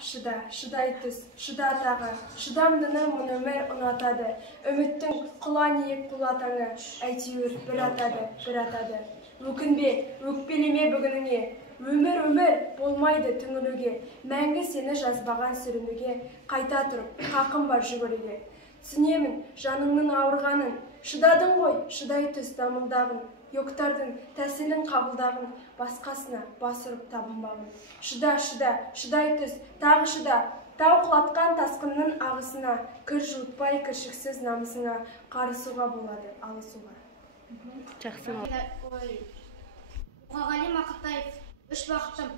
шыдай түс, шыда тағы, шыдамдыны мұн өмір ұнатады, үміттің құла ниек бұлатаңы, әйтеуір бір атады. Өкінбе, өкпелеме бүгініңе, өмір болмайды түңілуге, мәңгі сені жазбаған сүрінуге, қайта тұрып, қақым бар жүгіруге. Түсінемін жаныңның ауырғанын, шыдадың ғой, шыдай түс дамылдағын, Yoktardın təsirin qabıldağın, басқасына бас ұрып табынбағын. Шыдай түс, тағы шыда, тау құлатқан тасқынның ағысына, кір жуытпай кіршіксіз намысына, қарысуға болады, алысуға. Жақсы ма? Мұқағали Мақатаев, үш бақыттым.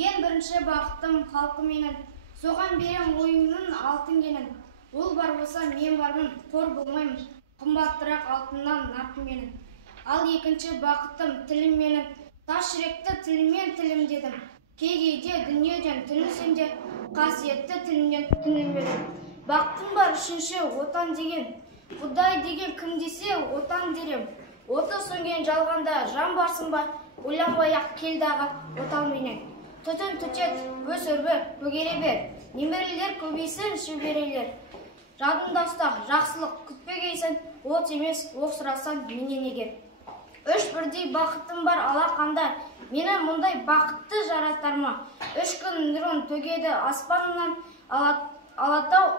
Ең бірінші бақыттым халқы менің, соған берем ойымның алтын кенін. Ол бар болса мен бармын, қор болмаймын, қымбаттырақ алтыннан нарқым менің. Ал екінші бақыттым тілім менің, тас жүректі тіліммен тілім дедім. Кей-кейде дүниеден түнілсем де, қасиетті тілімнен түнілмедім. Бақыттым бар үшінші отан деген, Құдай деген кім десе отан дерем. Оты сөнген жалғанда жан барсың ба, ойланбай-ақ келдағы отан менен. Түтін түтет, өз өрбі, бөгере бер, немерелер көбейсін шөберелер. Жадында ұста, жақсылық күтпегейсін, от емес, оқ сұрасан менен егер. Үш бірдей бақыттым бар алақанда, мені мұндай бақытты жаратар ма? Үш күн нұрын төгеді аспанынан, алатау